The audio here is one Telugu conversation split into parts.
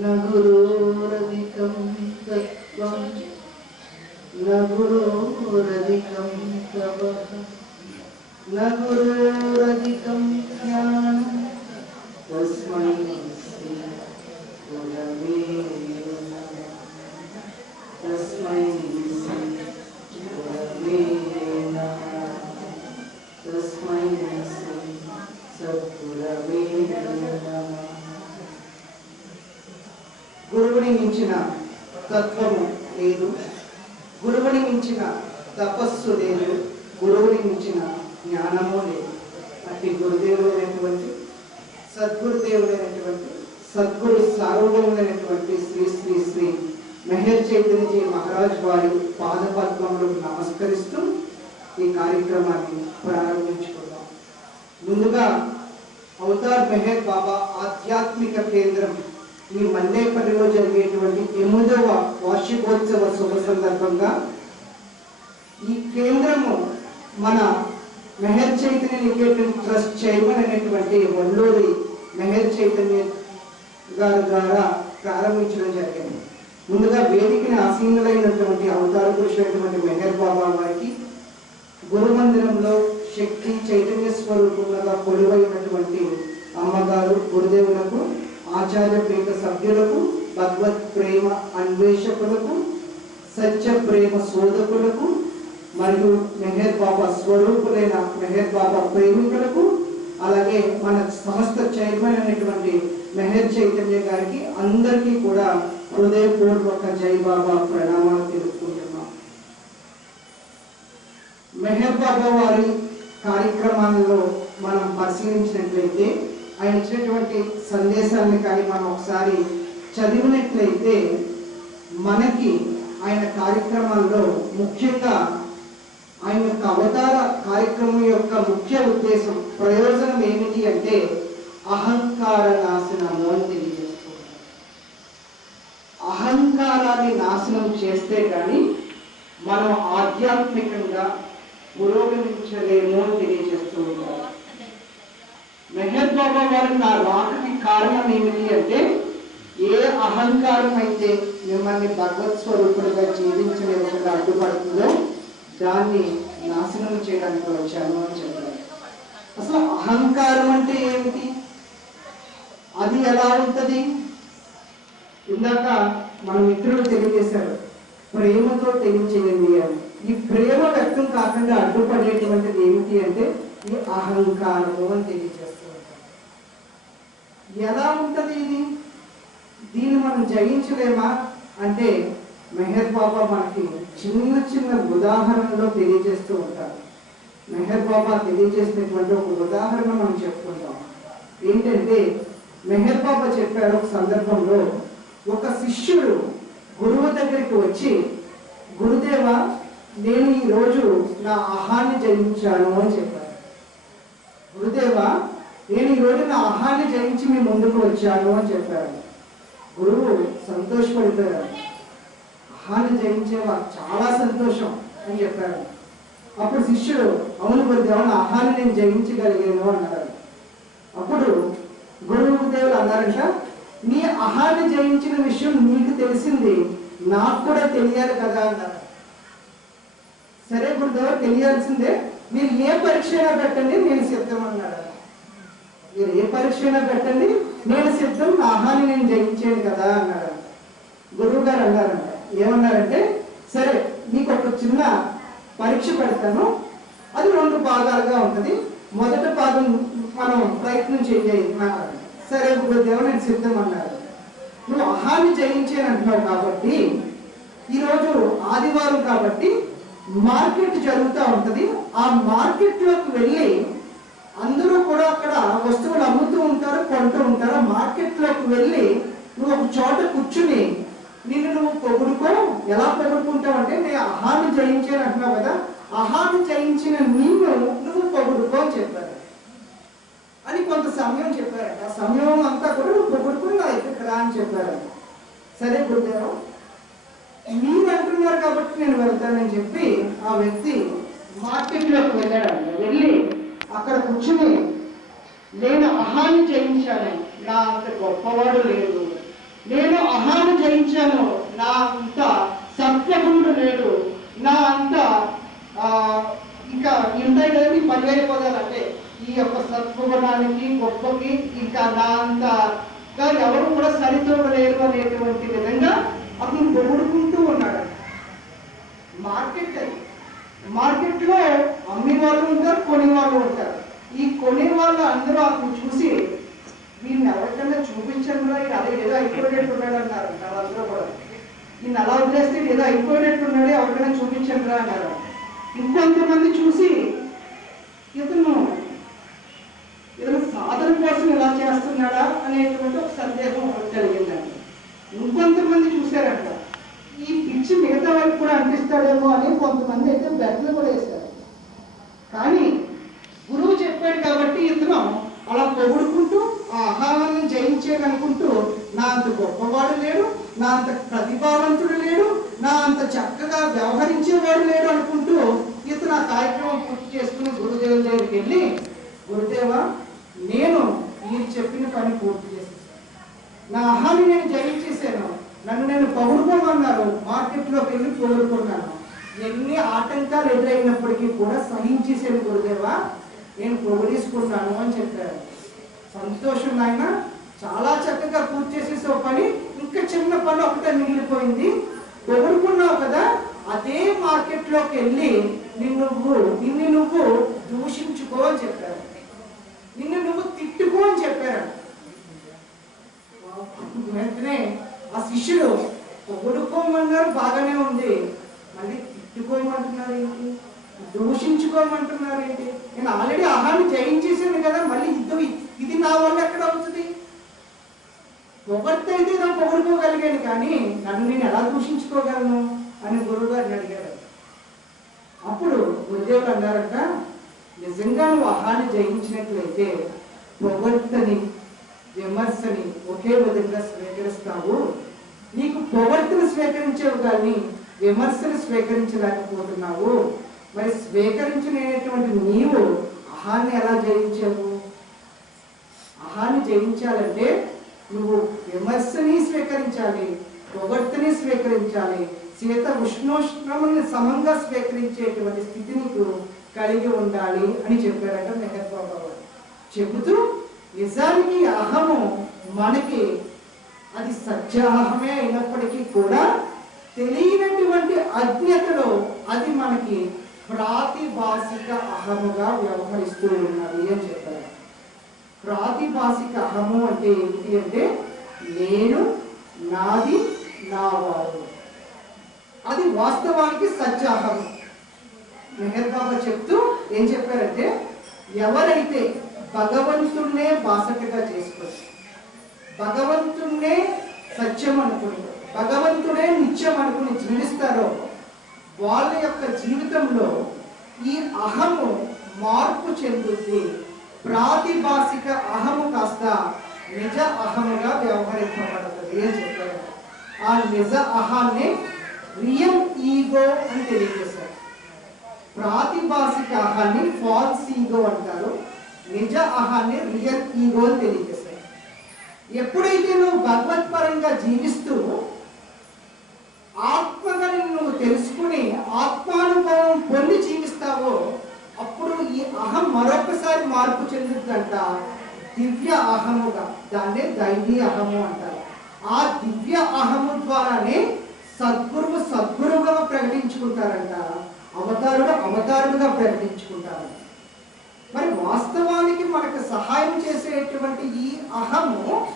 न गुरोरधिकं तत्त्वं न गुरोरधिकं तपः न गुरोरधिकं గురువుని మించిన తత్వము లేదు. గురువుని మించిన తపస్సు లేదు. గురువుని మించిన జ్ఞానము లేదు. అట్టి గురుదేవుడైనటువంటి సద్గురుదేవుడైనటువంటి సద్గురు సార్వభౌముడైనటువంటి శ్రీ శ్రీ శ్రీ మెహర్ చైతన్యజీ మహారాజ్ వారి పాదపద్మములకు నమస్కరిస్తూ ఈ కార్యక్రమాన్ని ప్రారంభించుకుందాం. ముందుగా అవతార్ మెహర్ బాబా ఆధ్యాత్మిక కేంద్రం ఈ మల్లేపల్లిలో జరిగేటువంటి ఎనిమిదవ వార్షికోత్సవ శుభ సందర్భంగా ఈ కేంద్రము మన మెహర్ చైతన్య నికేటన్ ట్రస్ట్ చైర్మన్ అనేటువంటి వల్లూరి మెహర్ చైతన్య గారి ద్వారా ప్రారంభించడం జరిగింది. ముందుగా వేదికని ఆసీనులైనటువంటి అవతార పురుషులైనటువంటి మెహర్ బాబా వారికి గురు మందిరంలో శక్తి చైతన్య స్వరూపంగా కొలువైనటువంటి అమ్మగారు గురుదేవులకు ఆచార్య పీఠ సభ్యులకు భగవత్ ప్రేమ అన్వేషకులకు సత్య ప్రేమ శోధకులకు మరియు మెహర్ బాబా స్వరూపులైన మెహర్ బాబా ప్రేమికులకు అలాగే మన సంస్థ చైర్మన్ అనేటువంటి మెహర్ చైతన్య గారికి అందరికీ కూడా హృదయపూర్వక జై బాబా ప్రణామాలు తెలుపుకుంటున్నాం. మెహర్ బాబా వారి కార్యక్రమాలలో మనం పరిశీలించినట్లయితే ఆయన ఇచ్చినటువంటి సందేశాన్ని కానీ మనం ఒకసారి చదివినట్లయితే మనకి ఆయన కార్యక్రమాల్లో ముఖ్యంగా ఆయన యొక్క అవతార కార్యక్రమం యొక్క ముఖ్య ఉద్దేశం ప్రయోజనం ఏమిటి అంటే అహంకార నాశనము అని తెలియజేస్తుంది అహంకారాన్ని నాశనం చేస్తే కానీ మనం ఆధ్యాత్మికంగా పురోగమించలేము అని తెలియజేస్తూ ఉంటారు. మెహర్ బాబా నా రాకకి కారణం ఏమిటి అంటే ఏ అహంకారం అయితే మిమ్మల్ని భగవత్ స్వరూపుడుగా జీవించలేకుండా అడ్డుపడుతుందో దాన్ని నాశనం చేయడానికి వచ్చాను అని చెప్పారు. అసలు అహంకారం అంటే ఏమిటి? అది ఎలా ఉంటుంది? ఇందాక మన మిత్రులు తెలియజేశారు ప్రేమతో తెలియచేయండి అని. ఈ ప్రేమ వ్యక్తం కాకుండా అడ్డుపడేటువంటిది ఏమిటి అంటే అహంకారము అని తెలియజేస్తూ ఉంటాం. ఎలా ఉంటుంది ఇది? దీన్ని మనం జయించలేమా? అంటే మెహర్ బాబా మనకి చిన్న చిన్న ఉదాహరణలో తెలియజేస్తూ ఉంటారు. మెహర్ బాబా తెలియజేసినటువంటి ఒక ఉదాహరణ మనం చెప్పుకుంటాం ఏంటంటే మెహర్ బాబా చెప్పారు ఒక సందర్భంలో ఒక శిష్యుడు గురువు దగ్గరికి వచ్చి గురుదేవ నేను ఈ రోజు నా ఆహాన్ని జయించాను అని చెప్పారు. గురుదేవ నేను ఈ రోజు నా ఆహాన్ని జయించి మీ ముందుకు వచ్చాను అని చెప్పారు. గురువు సంతోషపడిపోయారు. ఆహాన్ని జయించేవా చాలా సంతోషం అని చెప్పారు. అప్పుడు శిష్యుడు అవును గురుదేవ నా ఆహాన్ని నేను జయించగలిగాను అన్నారు. అప్పుడు గురువు దేవుడు అన్నారంట నీ ఆహాన్ని జయించిన విషయం నీకు తెలిసింది నాకు కూడా తెలియాలి కదా అన్నారు. సరే గురుదేవ తెలియాల్సిందే మీరు ఏ పరీక్ష అయినా పెట్టండి నేను సిద్ధం అన్నాడు. మీరు ఏ పరీక్ష అయినా పెట్టండి నేను సిద్ధం నా ఆహాన్ని నేను జయించాను కదా అన్నాడు. గురువు గారు అన్నారంట. ఏమన్నారంటే సరే నీకు ఒక చిన్న పరీక్ష పెడతాను. అది రెండు భాగాలుగా ఉంటుంది. మొదటి భాగం మనం ప్రయత్నం చేయాలి సరే గురుదేవ నేను సిద్ధం అన్నారు నువ్వు అహాన్ని జయించాను అంటున్నావు కాబట్టి ఈరోజు ఆదివారం కాబట్టి మార్కెట్ జరుగుతూ ఉంటుంది. ఆ మార్కెట్లోకి వెళ్ళి అందరూ కూడా అక్కడ వస్తువులు అమ్ముతూ ఉంటారు కొంటూ ఉంటారు. ఆ మార్కెట్లోకి వెళ్ళి నువ్వు ఒక చోట కూర్చుని నిన్ను నువ్వు పొగుడుకో ఎలా పొగుడుకుంటావు అంటే నేను అహాన్ని జయించాను అంటున్నావు కదా అహాన్ని జయించిన నిన్ను నువ్వు పొగుడుకో అని చెప్పారు. అని కొంత సమయం చెప్పారట. ఆ సమయం అంతా కూడా నువ్వు పొగుడుకుని నా అని చెప్పారు సరే గురుదేవ మీరు అంటున్నారు కాబట్టి నేను వెళ్తానని చెప్పి వ్యక్తి మార్కెట్లోకి వెళ్ళాడు వెళ్ళి అక్కడ కూర్చుని నేను అహాన్ని జయించాను. నా అంత గొప్పవాడు లేడు. నేను అహాన్ని జయించాను. నా అంత సత్వగుణుడు లేడు. నా అంత ఆ, ఇంకా ఉంటాయి కదండి పదివేల పదాలు. అంటే ఈ యొక్క సత్వగుణానికి గొప్పకి ఇంకా నా అంత ఎవరు కూడా సరితూడలేరు అనేటువంటి విధంగా అతను పొగుడుకుంటూ ఉన్నాడు. మార్కెట్ మార్కెట్లో అమ్మే వాళ్ళు ఉంటారు కొనే వాళ్ళు ఉంటారు. ఈ కొనే వాళ్ళు అందరూ అతను చూసి వీళ్ళని ఎవరికైనా చూపించండి రా అదే ఏదో అయిపోయేటట్టు ఉన్నాడు అన్నారు. వాళ్ళందరూ కూడా. ఈయన అలా వదిలేస్తే ఏదో అయిపోయేటట్టు ఉన్నాడు ఎవరికైనా చూపించండిరా అన్నారు. ఇంకొంతమంది చూసి ఇతను ఇతను సాధన కోసం ఇలా చేస్తున్నాడా? అనేటువంటి ఒక సందేహం కలిగిందండి. ఇంకొంతమంది చూశారంట. ఈ పిచ్చి మిగతా వాళ్ళకి కూడా అనిపిస్తాడేమో అని కొంతమంది అయితే బెడ్లు కూడా వేశారు కానీ గురువు చెప్పాడు కాబట్టి ఇతను అలా పొగుడుకుంటూ ఆ ఆహారాన్ని జయించేదనుకుంటూ నా అంత గొప్పవాడు లేడు నా అంత ప్రతిభావంతుడు లేడు నా అంత చక్కగా వ్యవహరించేవాడు లేడు అనుకుంటూ ఇతను ఆ కార్యక్రమం పూర్తి చేసుకుని గురుదేవుల దగ్గరికి వెళ్ళి గురుదేవా నేను మీరు చెప్పిన పని పూర్తి చేసేసాను. నా అహాన్ని నేను జయించేశాను నన్ను నేను పొగుడుకోమన్నారు మార్కెట్లోకి వెళ్ళి పొగుడుకున్నాను. ఎన్ని ఆటంకాలు ఎదురైనప్పటికీ కూడా సహించేసేది గురుదేవా నేను పొగిడేసుకున్నాను అని చెప్పారు. సంతోషం ఆయన చాలా చక్కగా పూర్తి చేసేసావు పని. ఇంకా చిన్న పని ఒకటే మిగిలిపోయింది. పొగుడుకున్నావు కదా? అదే మార్కెట్లోకి వెళ్ళి నిన్ను నువ్వు నిన్ను నువ్వు దూషించుకో అని చెప్పారు. నిన్ను నువ్వు తిట్టుకో అని చెప్పారు. వెంటనే ఆ శిష్యుడు పొగుడుకోమన్నారు బాగానే ఉంది. మళ్ళీ తిట్టుకోమంటున్నారు ఏంటి? దూషించుకోమంటున్నారు ఏంటి? నేను ఆల్రెడీ ఆహాన్ని జయించేసాను కదా మళ్ళీ ఇది ఇది నా వల్ల ఎక్కడ అవుతుంది? పొగడితే నా పొగుడుకోగలిగాను కానీ నన్ను నేను ఎలా దూషించుకోగలను అని గురువు గారిని అడిగారు అప్పుడు గురుదేవులు అన్నారంట నిజంగా నువ్వు అహాన్ని జయించినట్లయితే పొగడ్తని విమర్శని ఒకే విధంగా స్వీకరిస్తావు. నీకు పొగడ్తలు స్వీకరించావు కానీ విమర్శలు స్వీకరించలేకపోతున్నావు. మరి స్వీకరించలేనటువంటి నీవు అహాన్ని ఎలా జయించావు? అహాన్ని జయించాలంటే నువ్వు విమర్శని స్వీకరించాలి పొగడ్తని స్వీకరించాలి శీత ఉష్ణోష్ణముని సమంగా స్వీకరించేటువంటి స్థితి నీకు కలిగి ఉండాలి అని చెప్పారట మెహర్ బాబా చెబుతూ నిజానికి అహము మనకి అది సత్యాహమే అయినప్పటికీ కూడా తెలియనటువంటి అజ్ఞతలో అది మనకి ప్రాతిభాసిక అహముగా వ్యవహరిస్తూ ఉన్నది అని చెప్పారు. ప్రాతిభాసిక అహము అంటే ఏంటి అంటే నేను నాది నా వాడు అది వాస్తవానికి సత్యాహం మెహర్ బాబా చెప్తూ ఏం చెప్పారంటే ఎవరైతే భగవంతుడినే బాసటగా చేసుకోవచ్చు భగవంతుడే సత్యం అనుకుని భగవంతుడే నిత్యం అనుకుని జీవిస్తారో వాళ్ళ యొక్క జీవితంలో ఈ అహము మార్పు చెందుతుంది. ప్రాతిభాసిక అహము కాస్త నిజ అహముగా వ్యవహరించబడుతుంది అని చెప్పారు. ఆ నిజ అహాన్ని రియల్ ఈగో అని తెలియజేశారు. ప్రాతిభాసిక అహాన్ని ఫాల్స్ ఈగో అంటారు. నిజ అహాన్ని రియల్ ఈగో అని తెలియజేశారు. ఎప్పుడైతే నువ్వు భగవత్పరంగా జీవిస్తూ ఆత్మగని నువ్వు తెలుసుకుని ఆత్మానుభవం పొంది జీవిస్తావో అప్పుడు ఈ అహం మరొకసారి మార్పు చెందుతుందంట దివ్య అహముగా దాన్నే దైవీ అహము అంటారు. ఆ దివ్య అహము ద్వారానే సద్గురువు సద్గురువుగా ప్రకటించుకుంటారంట. అవతారుడు అవతారుడుగా ప్రకటించుకుంటారు. మరి వాస్తవానికి మనకు సహాయం చేసేటువంటి ఈ అహము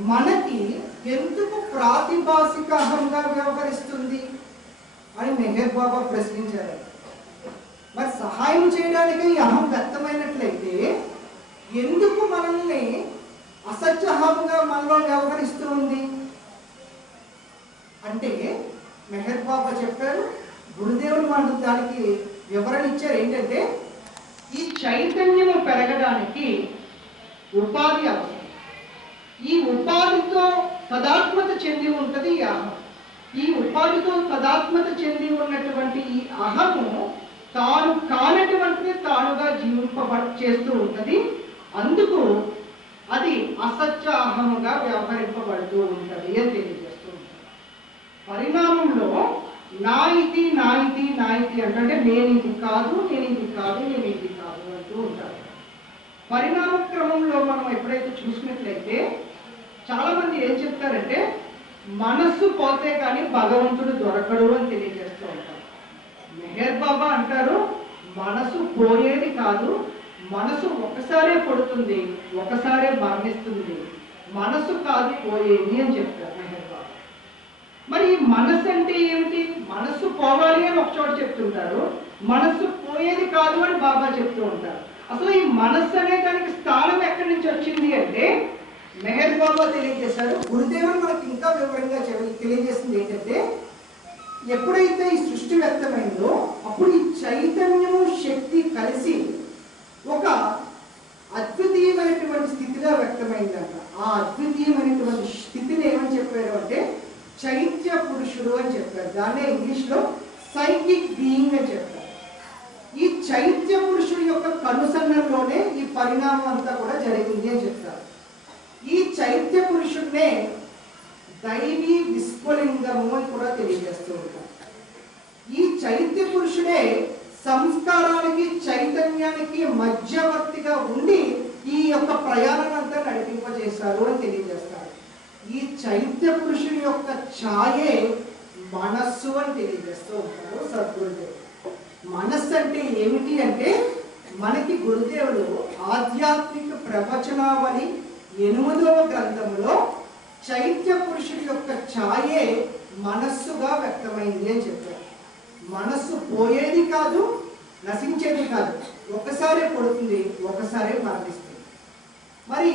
మనకి ఎందుకు ప్రాతిభాసిక అహంగా వ్యవహరిస్తుంది అని మెహర్ బాబా ప్రశ్నించారు. మరి సహాయం చేయడానికి ఈ అహం వ్యక్తమైనట్లయితే ఎందుకు మనల్ని అసత్యహంగా మనలో వ్యవహరిస్తూ ఉంది? అంటే మెహర్ బాబా చెప్పారు గురుదేవుడు మన దానికి వివరణ ఇచ్చారు. ఏంటంటే ఈ చైతన్యము పెరగడానికి ఉపాధి అవసరం. ఈ ఉపాధితో తదాత్మత చెంది ఉంటుంది ఈ అహం. ఈ ఉపాధితో తదాత్మత చెంది ఉన్నటువంటి ఈ అహము తాను కానటువంటిది తానుగా జీవింపబ చేస్తూ ఉంటుంది. అందుకు అది అసత్య అహముగా వ్యవహరింపబడుతూ ఉంటుంది అని తెలియజేస్తూ ఉంటుంది. పరిణామంలో నా ఇది నా ఇది నా ఇది అంటే నేను ఇది కాదు నేను ఇది కాదు నేను ఇది కాదు అంటూ ఉంటారు. పరిణామ క్రమంలో మనం ఎప్పుడైతే చూసినట్లయితే చాలా మంది ఏం చెప్తారంటే మనస్సు పోతే కానీ భగవంతుడు దొరకడు అని తెలియజేస్తూ ఉంటారు. మెహర్ బాబా అంటారు మనసు పోయేది కాదు మనసు ఒకసారే పడుతుంది ఒకసారే మరణిస్తుంది. మనసు కాదు పోయేది అని చెప్తారు మెహర్ బాబా. మరి ఈ మనస్సు అంటే ఏమిటి? మనస్సు పోవాలి అని ఒక చోట చెప్తుంటారు మనస్సు పోయేది కాదు అని బాబా చెప్తూ ఉంటారు. అసలు ఈ మనస్సు అనే దానికి స్థానం ఎక్కడి నుంచి వచ్చింది అంటే మెహర్ బాబా తెలియజేశారు. గురుదేవుడు మనకి ఇంకా వివరంగా తెలియజేసింది ఏంటంటే ఎప్పుడైతే ఈ సృష్టి వ్యక్తమైందో అప్పుడు ఈ చైతన్యము శక్తి కలిసి ఒక అద్వితీయమైనటువంటి స్థితిగా వ్యక్తమైందంట. ఆ అద్వితీయమైనటువంటి స్థితిని ఏమని చెప్పారు అంటే చైత్య పురుషుడు అని చెప్పారు. దాన్నే ఇంగ్లీష్లో సైకిక్ బీయింగ్ అని చెప్పారు. ఈ చైత్య పురుషుడు యొక్క కనుసన్నలోనే ఈ పరిణామం అంతా కూడా జరిగింది అని చెప్పారు. చైత్య పురుషుడినే దైవీ విశ్వలింగము అని కూడా తెలియజేస్తూ ఉంటారు. ఈ చైత్య పురుషుడే సంస్కారానికి చైతన్యానికి మధ్యవర్తిగా ఉండి ఈ యొక్క ప్రయాణం అంతా నడిపింపజేశారు అని తెలియజేస్తారు. ఈ చైత్య పురుషుని యొక్క ఛాయే మనస్సు అని తెలియజేస్తూ ఉంటారు సద్గురుదేవుడు. మనస్సు అంటే ఏమిటి అంటే మనకి గురుదేవుడు ఆధ్యాత్మిక ప్రవచనావళి ఎనిమిదవ గ్రంథంలో చైత్య పురుషుడి యొక్క ఛాయే మనస్సుగా వ్యక్తమైంది అని చెప్పారు. మనస్సు పోయేది కాదు నశించేది కాదు. ఒకసారే పడుతుంది ఒకసారే మరణిస్తుంది. మరి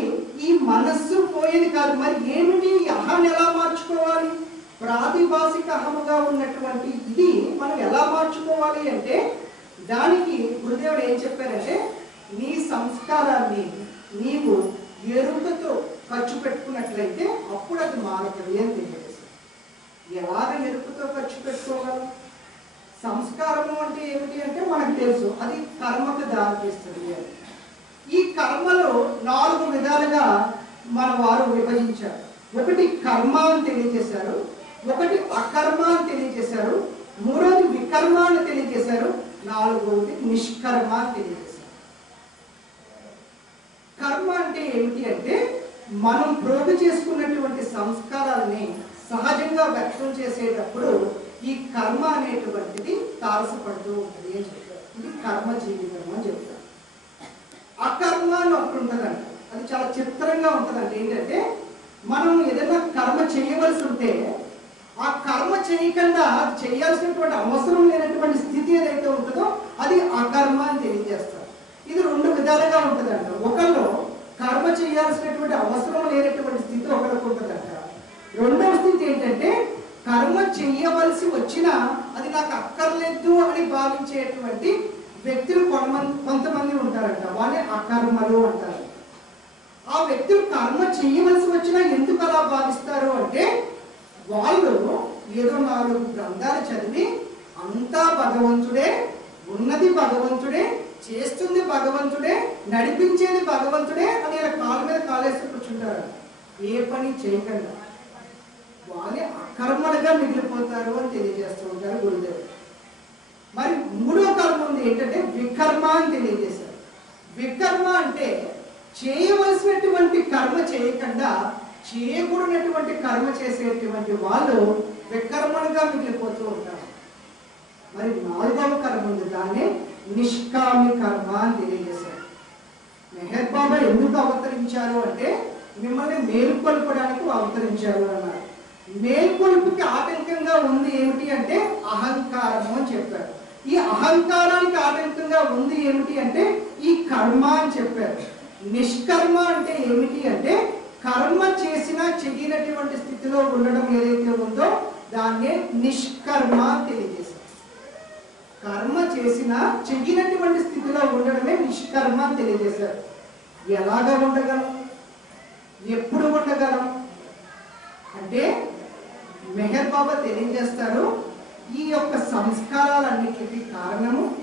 ఈ మనస్సు పోయేది కాదు మరి ఏమిటి? ఈ అహాన్ని ఎలా మార్చుకోవాలి? ప్రాతిభాసిక అహముగా ఉన్నటువంటి ఇది మనం ఎలా మార్చుకోవాలి అంటే దానికి గురుదేవుడు ఏం చెప్పారంటే నీ సంస్కారాన్ని నీవు ఎరుకతో ఖర్చు పెట్టుకున్నట్లయితే అప్పుడు అది మారుతుంది అని తెలియజేశారు. ఎలాగ ఎరుకతో ఖర్చు పెట్టుకోగలం? సంస్కారము అంటే ఏమిటి అంటే మనకు తెలుసు అది కర్మకు దారితీస్తుంది అని. ఈ కర్మలో నాలుగు విధాలుగా మన వారు విభజించారు. ఒకటి కర్మ అని తెలియజేశారు ఒకటి అకర్మ అని తెలియజేశారు మూడోది వికర్మ అని తెలియజేశారు నాలుగవది నిష్కర్మ అని తెలియజేశారు. కర్మ అంటే ఏమిటి అంటే మనం ప్రోగు చేసుకున్నటువంటి సంస్కారాలని సహజంగా వ్యక్తం చేసేటప్పుడు ఈ కర్మ అనేటువంటిది తారసపడుతూ ఉంటుంది అని చెప్తారు. ఇది కర్మ జీవితం అని చెప్తారు. అకర్మ అని ఒకటి ఉంటుందండి. అది చాలా చిత్రంగా ఉంటుందండి. ఏంటంటే మనం ఏదైనా కర్మ చేయవలసి ఉంటే ఆ కర్మ చేయకుండా చేయాల్సినటువంటి అవసరం లేనటువంటి స్థితి ఏదైతే ఉంటుందో అది అకర్మ అని తెలియజేస్తారు. ఇది రెండు విధాలుగా ఉంటుందంట. ఒకళ్ళు కర్మ చేయాల్సినటువంటి అవసరం లేనటువంటి స్థితి ఒకరికి ఉంటుందంట. రెండవ స్థితి ఏంటంటే కర్మ చేయవలసి వచ్చినా అది నాకు అక్కర్లేదు అని భావించేటువంటి వ్యక్తులు కొంతమంది కొంతమంది ఉంటారంట. వాళ్ళే అకర్మలు అంటారు. ఆ వ్యక్తులు కర్మ చేయవలసి వచ్చినా ఎందుకు అలా భావిస్తారు అంటే వాళ్ళు ఏదో నాలుగు గ్రంథాలు చదివి అంతా భగవంతుడే ఉన్నది భగవంతుడే చేస్తుంది భగవంతుడే నడిపించేది భగవంతుడే అని ఇలా కాలు మీద కాలేసి కూర్చుంటారు. ఏ పని చేయకుండా. వాళ్ళే అకర్మలుగా మిగిలిపోతారు అని తెలియజేస్తూ ఉంటారు గురుదేవుడు. మరి మూడో కర్మ ఉంది. ఏంటంటే వికర్మ అని తెలియజేశారు. వికర్మ అంటే చేయవలసినటువంటి కర్మ చేయకుండా చేయకూడనటువంటి కర్మ చేసేటువంటి వాళ్ళు వికర్మలుగా మిగిలిపోతూ ఉంటారు. మరి నాలుగవ కర్మ ఉంది. దాన్ని నిష్కామి కర్మ అని తెలియజేశారు. మెహర్ బాబా ఎందుకు అవతరించారు అంటే మిమ్మల్ని మేల్కొల్పడానికి అవతరించారు అన్నారు. మేల్కొల్పుకి ఆటంకంగా ఉంది ఏమిటి అంటే అహంకారము అని చెప్పారు. ఈ అహంకారానికి ఆటంకంగా ఉంది ఏమిటి అంటే ఈ కర్మ అని చెప్పారు. నిష్కర్మ అంటే ఏమిటి అంటే కర్మ చేసినా చెయ్యనటువంటి స్థితిలో ఉండడం ఏదైతే ఉందో దాన్నే నిష్కర్మ తెలియజేస్తారు కర్మ చేసిన చెయ్యనటువంటి స్థితిలో ఉండడమే నిష్కర్మ అని తెలియజేశారు. ఎలాగ ఉండగలం? ఎప్పుడు ఉండగలం? అంటే మెహర్ బాబా తెలియజేస్తారు ఈ యొక్క సంస్కారాలన్నిటికీ కారణము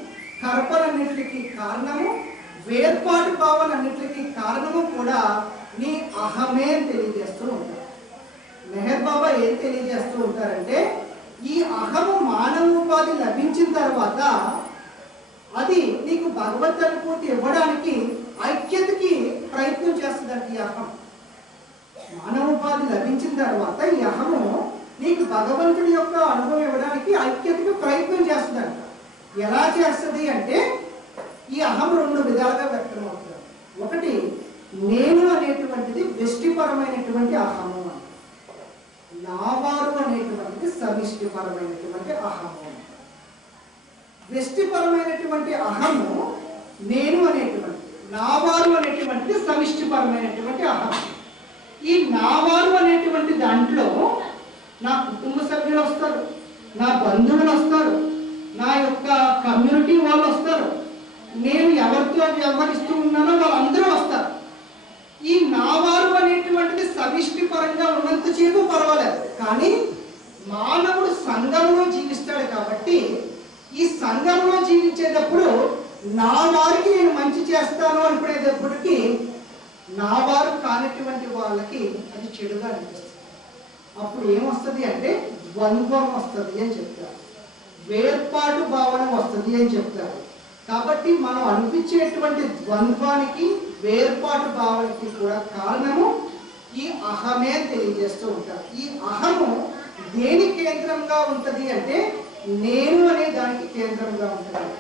కర్మలన్నిటికీ కారణము వేర్పాటు భావాలన్నిటికీ కారణము కూడా నీ అహమే అని తెలియజేస్తూ ఉంటారు. మెహర్ బాబా ఏం తెలియజేస్తూ ఉంటారంటే ఈ అహము మానవ ఉపాధి లభించిన తర్వాత అది నీకు భగవత్ అనుభూతి ఇవ్వడానికి ఐక్యతకి ప్రయత్నం చేస్తుందండి ఈ అహం. మానవ ఉపాధి లభించిన తర్వాత ఈ అహము నీకు భగవంతుడి యొక్క అనుభవం ఇవ్వడానికి ఐక్యతకి ప్రయత్నం చేస్తుందంట. ఎలా చేస్తుంది అంటే ఈ అహం రెండు విధాలుగా వ్యక్తం అవుతుంది ఒకటి నేను అనేటువంటిది దృష్టిపరమైనటువంటి అహము లాభాలు అనేటువంటిది సమిష్టిపరమైనటువంటి అహము. వ్యష్టిపరమైనటువంటి అహము నేను అనేటువంటి నావారు అనేటువంటిది సమిష్టిపరమైనటువంటి అహం ఈ నావారు అనేటువంటి దాంట్లో నా కుటుంబ సభ్యులు వస్తారు నా బంధువులు వస్తారు నా యొక్క కమ్యూనిటీ వాళ్ళు వస్తారు నేను ఎవరితో వ్యవహరిస్తూ ఉన్నానో వాళ్ళందరూ వస్తారు. ఈ నావారు అనేటువంటిది సమిష్టి పరంగా ఉన్నంతసేపు పర్వాలేదు. కానీ మానవుడు సంఘంలో జీవిస్తాడు కాబట్టి ఈ సంఘంలో జీవించేటప్పుడు నా వారికి నేను మంచి చేస్తాను అనుకునేటప్పటికీ నా వారు కానటువంటి వాళ్ళకి అది చెడుగా అనిపిస్తుంది. అప్పుడు ఏమొస్తుంది అంటే ద్వంద్వం వస్తుంది అని చెప్తారు. వేర్పాటు భావన వస్తుంది అని చెప్తారు. కాబట్టి మనం అనిపించేటువంటి ద్వంద్వానికి వేర్పాటు భావానికి కూడా కారణము ఈ అహమే తెలియజేస్తూ ఉంటారు. ఈ అహము దేని కేంద్రంగా ఉంటుంది అంటే నేను అనే దానికి కేంద్రంగా ఉంటుంది.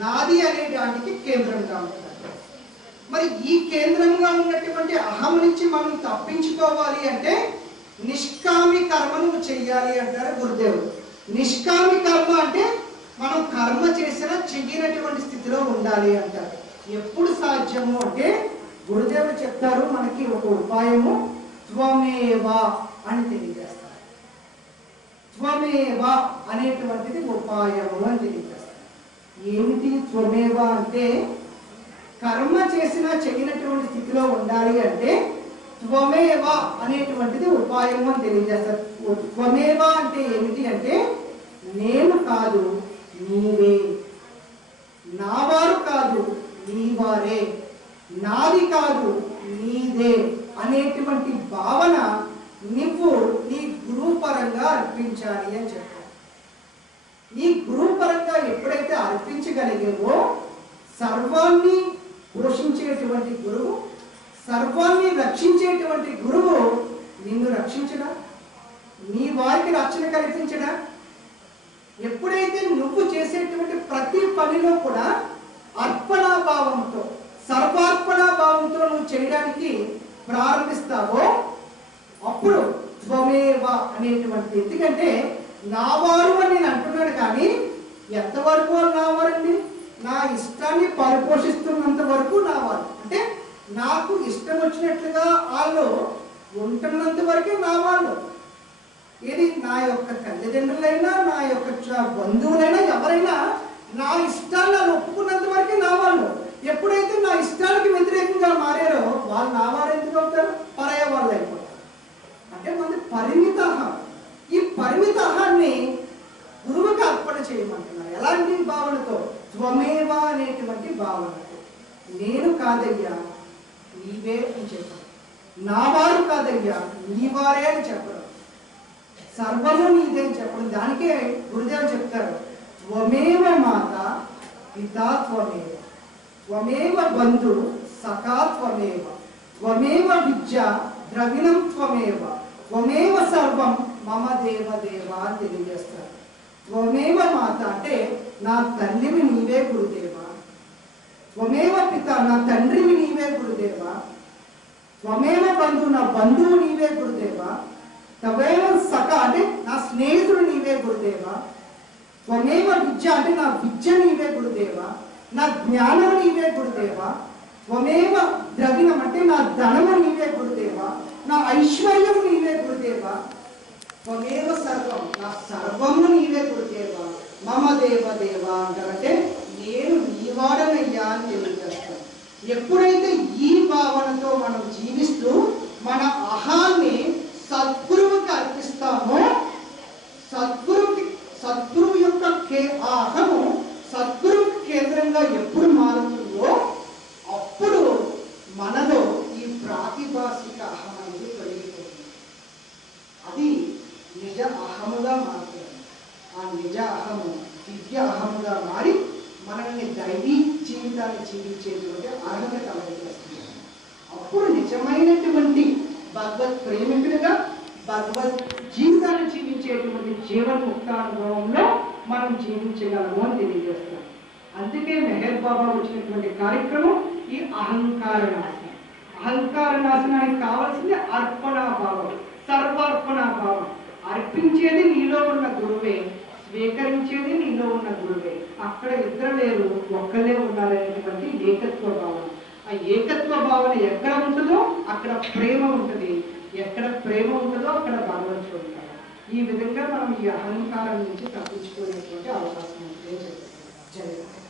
నాది అనే దానికి కేంద్రంగా ఉంటుంది. మరి ఈ కేంద్రంగా ఉన్నటువంటి అహం నుంచి మనం తప్పించుకోవాలి అంటే నిష్కామి కర్మను చెయ్యాలి అంటారు గురుదేవుడు. నిష్కామి కర్మ అంటే మనం కర్మ చేసినా చెయ్యనటువంటి స్థితిలో ఉండాలి అంటారు. ఎప్పుడు సాధ్యము అంటే గురుదేవులు చెప్తారు మనకి ఒక ఉపాయము త్వమేవా అని తెలియజేస్తారు. త్వమేవా అనేటువంటిది ఉపాయము అని తెలియజేస్తారు. ఏమిటి త్వమేవా అంటే కర్మ చేసినా చేయనటువంటి స్థితిలో ఉండాలి అంటే త్వమేవ అనేటువంటిది ఉపాయము అని తెలియజేస్తారు. త్వమేవ అంటే ఏమిటి అంటే నేను కాదు నీవే నావారు కాదు నీవారే. నాది కాదు నీదే అనేటువంటి భావన నువ్వు నీ గురువు పరంగా అర్పించాలి అని చెప్పారు. నీ గురువు పరంగా ఎప్పుడైతే అర్పించగలిగేవో సర్వాన్ని పోషించేటువంటి గురువు సర్వాన్ని రక్షించేటువంటి గురువు నిన్ను రక్షించడా? నీ వారికి రక్షణ కల్పించడా? ఎప్పుడైతే నువ్వు చేసేటువంటి ప్రతి పనిలో కూడా అర్పణా భావంతో సర్వార్పణా భావంతో నువ్వు చేయడానికి ప్రారంభిస్తావో అప్పుడు త్వమేవ అనేటువంటి ఎందుకంటే నావారు అని నేను అంటున్నాను కానీ ఎంతవరకు వాళ్ళు నావారండి నా ఇష్టాన్ని పరిపోషిస్తున్నంత వరకు నావారు అంటే నాకు ఇష్టం వచ్చినట్లుగా వాళ్ళు ఉంటున్నంత వరకే నా వాళ్ళు. ఇది నా యొక్క తల్లిదండ్రులైనా నా యొక్క బంధువులైనా ఎవరైనా నా ఇష్టాలను ఒప్పుకున్నంత వరకే నా వాళ్ళు. ఎప్పుడైతే నా ఇష్టానికి వ్యతిరేకంగా మారారో వాళ్ళు నా వారు ఎందుకు అవుతారు? పరాయ వాళ్ళు అయిపోతారు. అంటే మనది పరిమితహం ఈ పరిమితహాన్ని గురువుకి అర్పణ చేయమంటున్నారు. ఎలాంటి భావనతో? త్వమేవా అనేటువంటి భావనతో. నేను కాదయ్యా నీవే అని చెప్పడం నా వారు కాదయ్యా నీవారే అని చెప్పడం సర్వము నీదే అని చెప్పడం. దానికే గురుదేవులు చెప్తారు. త్వమేవ మాత పితా త్వమేవ. త్వమేవ బంధు సఖా త్వమేవ. త్వమేవ విద్య ద్రవిణం త్వమేవ. త్వమేవ సర్వం మమ దేవ దేవ అని తెలియజేస్తారు. త్వమేవ మాత అంటే నా తల్లివి నీవే గురుదేవ. త్వమేవ పిత నా తండ్రివి నీవే గురుదేవ. త్వమేవ బంధు నా బంధువు నీవే గురుదేవా. తవేవ సఖ అంటే నా స్నేహితుడు నీవే గురుదేవా. త్వమేవ విద్య అంటే నా విద్య నీవే గురుదేవా. నా జ్ఞానం నీవే గురుదేవా. త్వమేవ ద్రవిణం అంటే నా ధనము నీవే గురుదేవా. నా ఐశ్వర్యం నీవే గురుదేవా. త్వమేవ సర్వం నా సర్వము నీవే గురుదేవా. మమ దేవ దేవ అంటారంటే నేను నీవాడనయ్యా అని తెలియజేస్తాను ఎప్పుడైతే ఈ భావనతో మనం జీవిస్తూ మన అహాన్ని సద్గురు చేస్తామో? సద్గురుకి సద్గురువు యొక్క ఆ అహము సద్గురు కేంద్రంగా ఎప్పుడు మారుతుందో అప్పుడు మనలో ఈ ప్రాతిభాషిక అహం అనేది తొలగిపోతుంది. అది నిజ అహముగా మారుతుంది. ఆ నిజ అహము దివ్య అహముగా మారి మనల్ని దైవీ జీవితాన్ని జీవించేటువంటి అర్హత కలగజేస్తుంది అప్పుడు నిజమైనటువంటి భగవత్ ప్రేమికుడిగా భగవత్ జీవితాన్ని జీవించేటువంటి జీవన అనుభవంలో మనం జీవించగలము అని తెలియజేస్తాం. అందుకే మెహర్ బాబా వచ్చినటువంటి కార్యక్రమం ఈ అహంకార నాశనం. అహంకార నాశనానికి కావాల్సింది అర్పణాభావం భావం సర్వార్పణా భావం. అర్పించేది నీలో ఉన్న గురువే స్వీకరించేది నీలో ఉన్న గురువే. అక్కడ ఇద్దరు లేరు ఒక్కలే ఉండాలనేటువంటి ఏకత్వ భావన. ఆ ఏకత్వ భావన ఎక్కడ ఉంటుందో అక్కడ ప్రేమ ఉంటుంది. ఎక్కడ ప్రేమ ఉంటుందో అక్కడ భగవంతుడు ఉంటాడు ఈ విధంగా మనం ఈ అహంకారం నుంచి తప్పించుకునేటువంటి అవకాశం ఉంటుంది జరుగుతుంది